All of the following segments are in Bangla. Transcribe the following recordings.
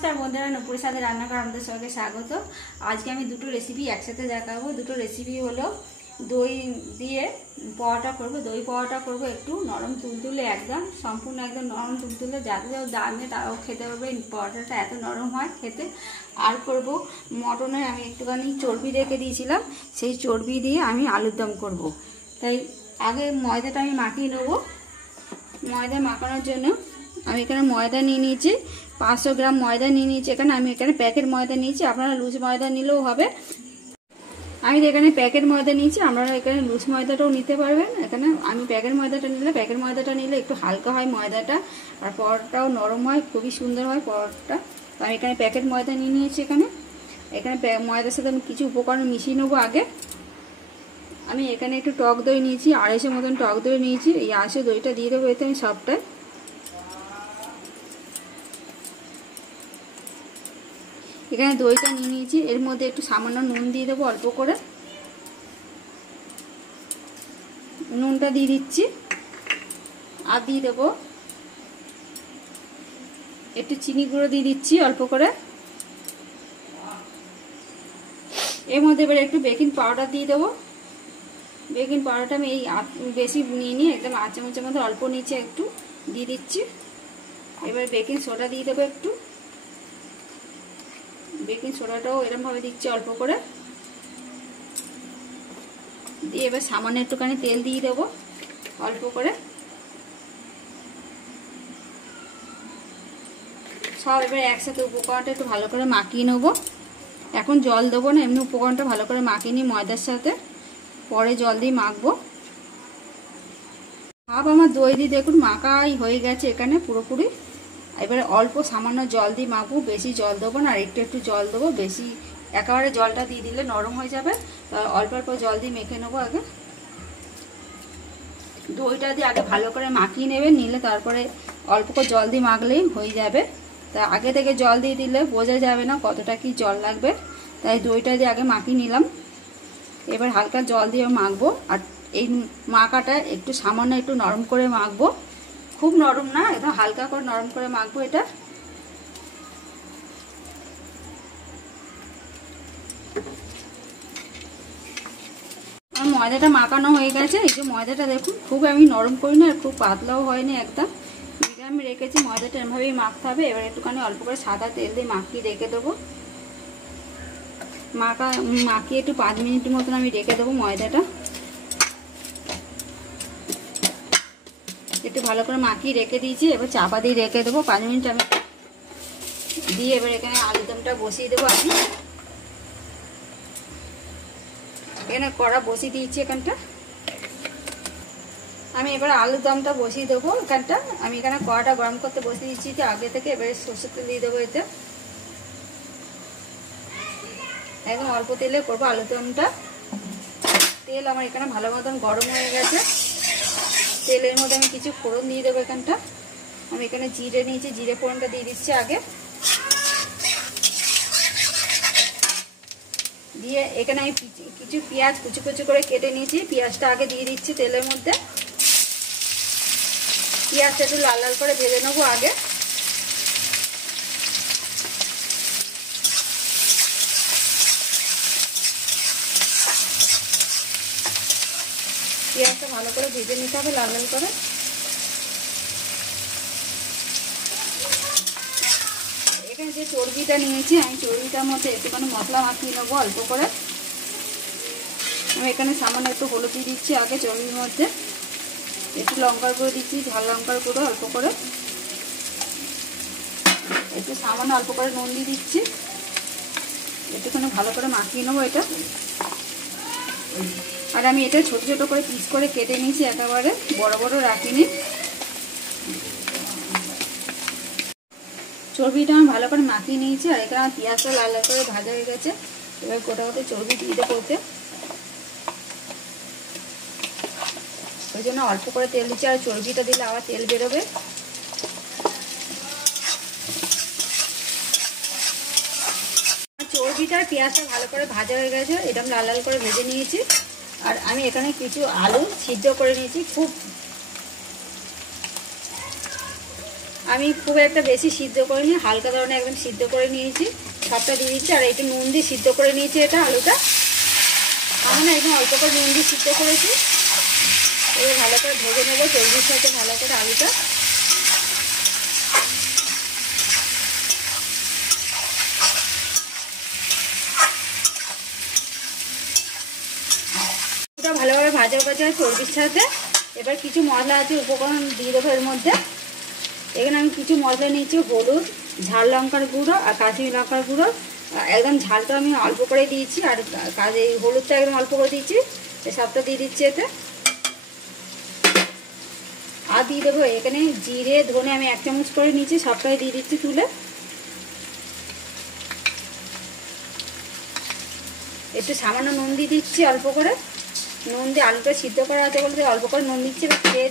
নমস্কার বন্ধুরা, নুপুরের সাথে রান্নাঘর আমাদের সবাইকে স্বাগত। আজকে আমি দুটো রেসিপি একসাথে দেখাবো। দুটো রেসিপি হলো দই দিয়ে পরোটা করব। দই পরোটা করব একটু নরম তুলতুলে, একদম সম্পূর্ণ একদম নরম তুলতুলে, যাতে দামে তারাও খেতে পারবে। পরোটাটা এত নরম হয় খেতে। আর করব মটনের, আমি একটুখানি চর্বি রেখে দিয়েছিলাম, সেই চর্বি দিয়ে আমি আলুর দম করব। তাই আগে ময়দাটা আমি মাখিয়ে নেবো। ময়দা মাখানোর জন্য আমি এখানে ময়দা নিয়ে নিয়েছি, 500 গ্রাম ময়দা নিয়ে নিয়েছি। আমি এখানে প্যাকেট ময়দা নিয়েছি, আপনারা লুজ ময়দা নিলেও হবে। আমি এখানে প্যাকেট ময়দা নিয়েছি, আপনারা এখানে লুজ ময়দাটাও নিতে পারবেন। এখানে আমি প্যাকেট ময়দাটা নিলে একটু হালকা হয় ময়দাটা, আর পরোটাটাও নরম হয়, খুবই সুন্দর হয় পরোটাটা। তো আমি এখানে প্যাকেট ময়দা নিয়ে নিয়েছি। এখানে ময়দার সাথে আমি কিছু উপকরণ মিশিয়ে নেবো আগে। আমি এখানে একটু টক দই নিয়েছি, 250 মতন টক দই নিয়েছি। এই 250 দইটা দিয়ে দেবো এতে আমি সবটাই। এখানে দইটা নিয়ে নিয়েছি, এর মধ্যে একটু সামান্য নুন দিয়ে দেবো, অল্প করে নুনটা দিয়ে দিচ্ছি। আর দিয়ে দেবো একটু চিনি গুঁড়ো দিয়ে দিচ্ছি অল্প করে। এর মধ্যে এবার একটু বেকিং পাউডার দিয়ে দেবো। বেকিং পাউডারটা আমি এই বেশি নিয়ে একদম 8 চামচের মধ্যে অল্প নিচে একটু দিয়ে দিচ্ছি। এবার বেকিং সোডা দিয়ে দেবো একটু। বেকিং সোডাটাও এরকমভাবে দিচ্ছি অল্প করে দিয়ে, এবার সামান্য একটুখানি তেল দিয়ে দেবো অল্প করে। সব এবার একসাথে উপকরণটা একটু ভালো করে মাখিয়ে নেবো। এখন জল দেবো না, এমনি উপকরণটা ভালো করে মাখিয়ে নিই ময়দার সাথে, পরে জল দিয়ে মাখবো। সব আমার দই দিয়ে দেখুন মাখাই হয়ে গেছে এখানে পুরোপুরি। এবারে অল্প সামান্য জল দিয়ে মাখবো, বেশি জল দেবো না, আর একটু জল দেবো। বেশি একেবারে জলটা দিয়ে দিলে নরম হয়ে যাবে, অল্প অল্প জল দিয়ে মেখে নেবো। আগে দইটা দিয়ে আগে ভালো করে মাখিয়ে নেবেন, নিলে তারপরে অল্প করে জল দিয়ে মাখলেই হয়ে যাবে। তা আগে থেকে জল দিয়ে দিলে বোঝা যাবে না কতটা কি জল লাগবে, তাই দইটা দিয়ে আগে মাখিয়ে নিলাম। এবার হালকা জল দিয়ে মাখবো। আর এই মাখাটা একটু সামান্য একটু নরম করে মাখবো, খুব নরম না, একদম হালকা করে নরম করে মাখবো এটা। আমার ময়দাটা মাখানো হয়ে গেছে। এই যে ময়দাটা দেখুন, খুব আমি নরম করি না আর খুব পাতলাও হয়নি, একদম মিডিয়াম রেখেছি। ময়দাটা এভাবেই মাখতে হবে। এবার একটুখানি অল্প করে সাদা তেল দিয়ে মাখিয়ে রেখে দেবো। মাখিয়ে একটু 5 মিনিটের মতন আমি রেখে দেবো ময়দাটা। একটু ভালো করে মাখিয়ে রেখে দিয়েছি, এবার চাপা দিয়ে রেখে দেবো 5 মিনিট আমি দিয়ে। এবার এখানে আলুর দমটা বসিয়ে দেবো। আমি এখানে কড়া বসিয়ে দিয়েছি এখানটা। আমি এবার আলুর দমটা বসিয়ে দেবো এখানটা। আমি এখানে কড়াটা গরম করতে বসিয়ে দিচ্ছি আগে থেকে। এবারে সরষের তেল দিয়ে দেবো এতে, একদম অল্প তেলে করবো আলুর দমটা। তেল আমার এখানে ভালো মতন গরম হয়ে গেছে। তেলের মধ্যে আমি কিছু ফোড়ন দিয়ে দেবো এখানটা। আমি এখানে জিরে নিয়েছি, জিরে ফোড়নটা দিয়ে দিচ্ছি আগে। দিয়ে এখানে আমি কিছু পেঁয়াজ কুচি কুচি করে কেটে নিয়েছি, পেঁয়াজটা আগে দিয়ে দিচ্ছি তেলের মধ্যে। পেঁয়াজটা একটু লাল লাল করে ভেজে নেবো আগে। পেঁয়াজটা ভালো করে ভেজে নিতে হবে লাল লাল করে। এখানে যে চর্বিটা নিয়েছি, আমি চর্বিটার মধ্যে একটুখানি মশলা মাখিয়ে নেবো অল্প করে। আমি এখানে সামান্য একটু হলুদ দিয়ে দিচ্ছি আগে চর্বির মধ্যে, একটু লঙ্কার গুঁড়ো দিচ্ছি, ঝাল লঙ্কার গুঁড়ো অল্প করে, একটু সামান্য অল্প করে নুন দিয়ে দিচ্ছি। একটুখানি ভালো করে মাখিয়ে নেবো এটা। আর আমি এটা ছোট ছোট করে পিস করে কেটে নিয়েছি, একেবারে বড় বড় রাখিনি। চর্বিটা আমি ভালো করে মাখিয়ে নিয়েছি। আর এখানে আমার পেঁয়াজটা লাল লাল করে ভাজা হয়ে গেছে। এবার গোটা গোটা চর্বি দিয়ে দেবো ওতে। ওই জন্য অল্প করে তেল দিচ্ছি, আর চর্বিটা দিলে আবার তেল বেরোবে। চর্বিটার পেঁয়াজটা ভালো করে ভাজা হয়ে গেছে, এটা আমি লাল লাল করে ভেজে নিয়েছি। আর আমি এখানে কিছু আলু সিদ্ধ করে নিয়েছি। আমি খুব একটা বেশি সিদ্ধ করিনি, হালকা ধরনের একদম সিদ্ধ করে নিয়েছি। সবটা দিয়ে দিচ্ছি আর একটু নুন দিয়ে সিদ্ধ করে নিয়েছি এটা আলুটা। আমি না একদম অল্প করে নুন দিয়ে সিদ্ধ করেছি। এবার ভালো করে ভেজে নেবো চর্বির সাথে ভালো করে আলুটা। ভালোভাবে ভাজা ভাজা চর্বির সাথে এবার কিছু মশলা আছে উপকরণ দিয়ে দেবো এর মধ্যে। এখানে আমি কিছু মশলা নিয়েছি, হলুদ, ঝাল লঙ্কার গুঁড়ো আর কাশ্মীরি লঙ্কার গুঁড়ো। একদম ঝালটা আমি অল্প করে দিয়েছি আর এই হলুদটা একদম অল্প করে দিয়েছি। সবটা দিয়ে দিচ্ছি এতে। আর দিয়ে দেবো এখানে জিরে ধনে আমি 1 চামচ করে নিয়েছি, সবটাই দিয়ে দিচ্ছি তুলে। একটু সামান্য নুন দিয়ে দিচ্ছি অল্প করে। নুন দিয়ে আলুটা সিদ্ধ করা আছে বলতে অল্প করে নুন দিচ্ছি। এবার খেয়ে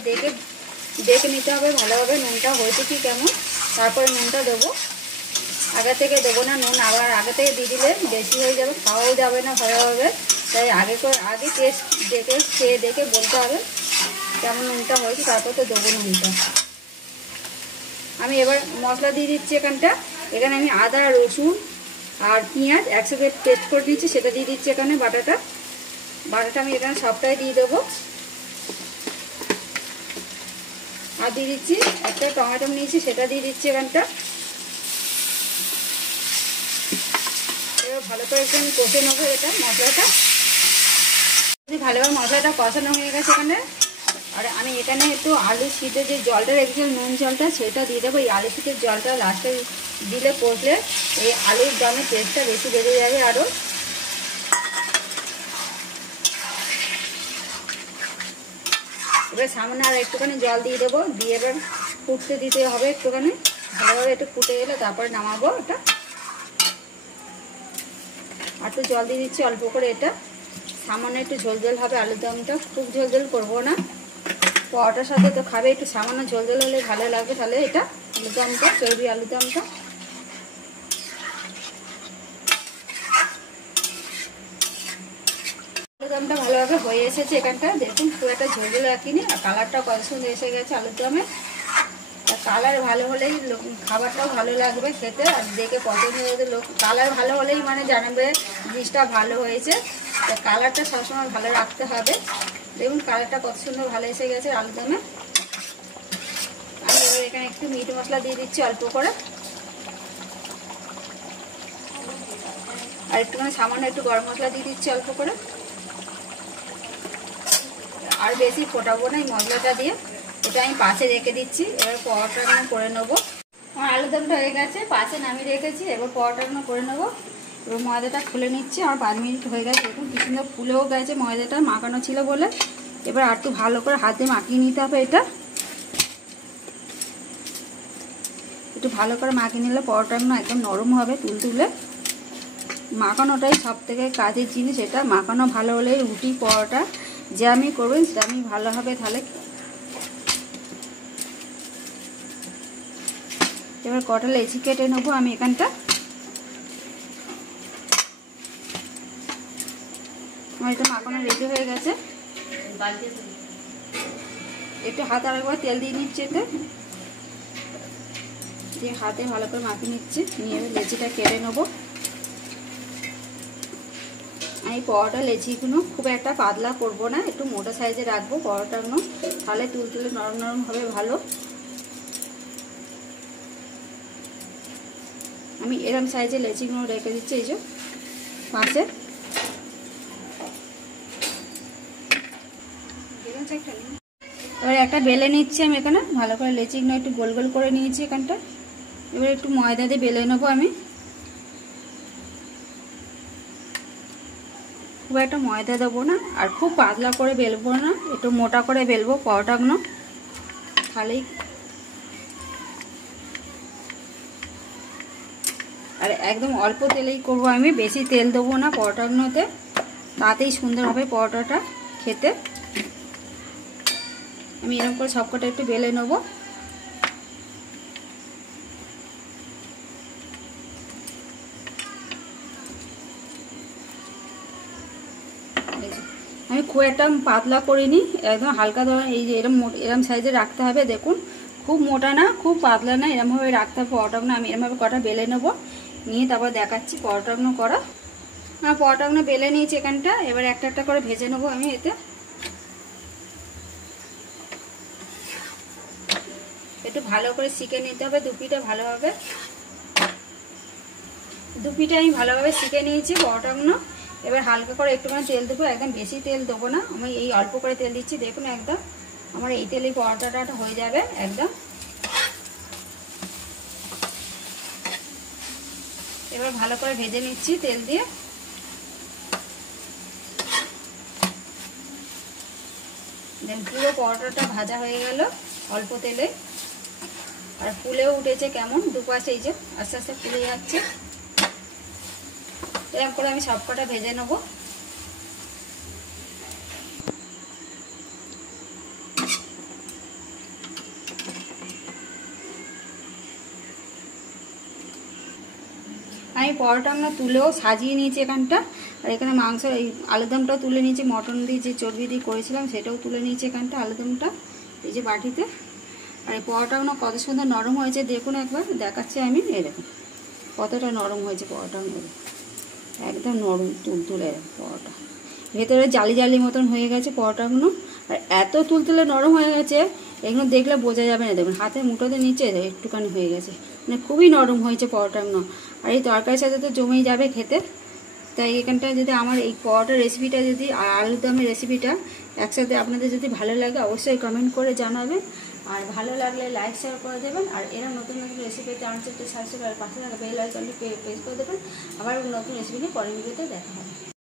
দেখে নিতে হবে ভালোভাবে নুনটা হয়েছে কি কেমন, তারপরে নুনটা দেবো। আগে থেকে দেবো না নুন, আবার আগে থেকে দিয়ে দিলে বেশি হয়ে যাবে, খাওয়াও যাবে না ভালোভাবে। তাই আগে টেস্ট দেখে খেয়ে দেখে বলতে হবে কেমন নুনটা হয়েছে, তারপর তো দেবো নুনটা। আমি এবার মশলা দিয়ে দিচ্ছি এখানে আমি আদা রসুন আর পেঁয়াজ একসাথে পেস্ট করে দিচ্ছি, সেটা দিয়ে দিচ্ছি এখানে। বাটাটা আমি এখানে সবটাই দিয়ে দেবো। আর দিয়ে দিচ্ছি একটা টমেটো নিয়েছি, সেটা দিয়ে দিচ্ছি এখানটা। এবার ভালো করে একটু আমি কষে নেবো এটা মশলাটা। ভালোভাবে মশলাটা কষানো হয়ে গেছে এখানে। আর আমি এখানে একটু আলু সিদ্ধ যে জলটা রেখেছিলাম নুন জলটা, সেটা দিয়ে দেবো। এই আলু সিদ্ধের জলটা লাস্টে দিলে কষলে এই আলুর দমে টেস্টটা বেশি বেড়ে যাবে আরও। এবার সামনে আর একটুখানি জল দিয়ে দেবো, দিয়ে এবার ফুটতে দিতে হবে একটুখানি। ভালোভাবে একটু ফুটে গেলে তারপরে নামাবো এটা। আর একটু জল দিয়ে দিচ্ছি অল্প করে। এটা সামান্য একটু ঝোল হবে আলুর দমটা, খুব ঝোল করবো না। পরোটার সাথে তো খাবে, একটু সামান্য ঝোল হলে ভালো লাগবে। তাহলে এটা আলুর দমটা, চর্বি আলুর দমটা। আলুর দমটা ভালোভাবে হয়ে এসেছে এখানটা। দেখুন খুব একটা ঝোল রাখিনি, আর কালারটাও কত সুন্দর এসে গেছে আলুর দমে। কালার ভালো হলেই খাবারটাও ভালো লাগবে খেতে, আর দেখে পছন্দ হয়ে লোক। কালার ভালো হলেই মানে জানাবে জিনিসটা ভালো হয়েছে। তা কালারটা সবসময় ভালো রাখতে হবে। দেখুন কালারটা কত সুন্দর ভালো এসে গেছে আলুর দমে। আমি এবার এখানে একটু মিট মশলা দিয়ে দিচ্ছি অল্প করে, আর একটুখানি সামান্য একটু গরম মশলা দিয়ে দিচ্ছি অল্প করে। আর বেশি ফোটাবো না এই মশলাটা দিয়ে, এটা আমি পাশে রেখে দিচ্ছি। এবার পরোটাগুলো করে নেবো। আমার আলুর দমটা হয়ে গেছে, পাশে নামিয়ে রেখেছি। এবার পরোটাগুলো করে নেবো। এবার ময়দাটা খুলে নিচ্ছি। আমার 5 মিনিট হয়ে গেছে। দেখুন কি সুন্দর ফুলেও গেছে, ময়দাটা মাখানো ছিল বলে। এবার আর একটু ভালো করে হাতে মাখিয়ে নিতে হবে এটা। একটু ভালো করে মাখিয়ে নিলে পরোটাগুলো একদম নরম হবে তুলতুলে। মাখানোটাই সব থেকে কাজের জিনিস। এটা মাখানো ভালো হলে রুটি পরোটা যে আমি করবেন সেটা আমি ভালো হবে। তাহলে এবার কটা লেচি কেটে নেবো আমি এখানটা। আমার এটা মাখানো রেডি হয়ে গেছে। একটু হাতে আরেকবার তেল দিয়ে নিচ্ছি, এতে দিয়ে হাতে ভালো করে মাখিয়ে নিচ্ছি। নিয়ে লেচিটা কেটে নেবো। আমি পরোটা লেচিগুলো খুব একটা পাতলা করব না, একটু মোটা সাইজে রাখবো পরোটাগুলো, তাহলে তুলতুলে নরম নরম হবে ভালো। আমি এরম সাইজে লেচিগুলো রেখে দিচ্ছি এই যে পাশে। এবার একটা বেলে নিচ্ছি আমি এখানে। ভালো করে লেচিগুলো একটু গোল গোল করে নিয়েছি এখানটা। এবার একটু ময়দা দিয়ে বেলে নেবো আমি। খুব একটা ময়দা দেবো না, আর খুব পাতলা করে বেলবো না, একটু মোটা করে বেলবো পরোটাগুলো, তাহলেই। আর একদম অল্প তেলেই করবো আমি, বেশি তেল দেবো না পরোটাগুলোতে, তাতেই সুন্দর হবে পরোটাটা খেতে। আমি এরকম করে সবকটা একটু বেলে নেবো। আমি খুব একটা পাতলা করিনি, একদম হালকা ধরনের। এই যে এরম সাইজে রাখতে হবে। দেখুন খুব মোটা না খুব পাতলা না, এরমভাবে রাখতে হবে পরোটাগুলো। আমি এরমভাবে কটা বেলে নেবো, নিয়ে তারপর দেখাচ্ছি পরোটাগুলো করা। পরোটাগুলো বেলে নিয়েছি এখানটা, এবার একটা একটা করে ভেজে নেবো আমি। এতে একটু ভালো করে শিখে নিতে হবে দুপিটা ভালোভাবে। দুপিটা আমি ভালোভাবে শিখে নিয়েছি পরোটাগুলো। এবার হালকা করে একটুখানি তেল দেবো, একদম বেশি তেল দেবো না, আমি এই অল্প করে তেল দিচ্ছি। দেখুন একদম আমার এই তেলেই পরোটাটা হয়ে যাবে একদম। এবার ভালো করে ভেজে নিচ্ছি তেল দিয়ে। দেন পুরো পরোটাটা ভাজা হয়ে গেল অল্প তেলে, আর ফুলেও উঠেছে কেমন দুপাশে, এই যে আস্তে আস্তে ফুলে যাচ্ছে। এরকম করে আমি সবকটা ভেজে নেবো। আমি পরোটাগুলো তুলেও সাজিয়ে নিয়েছি এখানটা, আর এখানে মাংস এই আলুদমটাও তুলে নিয়েছি, মটন দিয়ে যে চর্বি দিয়ে করেছিলাম সেটাও তুলে নিয়েছি এখানটা আলুদমটা এই যে বাটিতে। আর এই পরোটাগুলো কত সুন্দর নরম হয়েছে দেখুন, একবার দেখাচ্ছি আমি। এই দেখুন কতটা নরম হয়েছে পরোটাগুলো, একদম নরম তুলতুলে পরোটা, ভেতরে জালি জালি মতন হয়ে গেছে পরোটাগুলো। আর এত তুলতুলে নরম হয়ে গেছে, এগুলো দেখলে বোঝা যাবে না। দেখুন হাতের মুঠোতে নিচে একটুখানি হয়ে গেছে, মানে খুবই নরম হয়েছে পরোটাগুলো। আর এই তরকারির সাথে তো জমেই যাবে খেতে। তাই এখানটা যদি আমার এই পরোটার রেসিপিটা যদি আর আলুদমের রেসিপিটা একসাথে আপনাদের যদি ভালো লাগে অবশ্যই কমেন্ট করে জানাবেন, আর ভালো লাগলে লাইক শেয়ার করে দেবেন। আর এরা নতুন নতুন রেসিপি চ্যানেলটি সাবস্ক্রাইব আর পাশে থাকা বেল আইকনটি প্রেস করে দেবেন। আবার নতুন রেসিপি নিয়ে পরের ভিডিওতে দেখা হবে।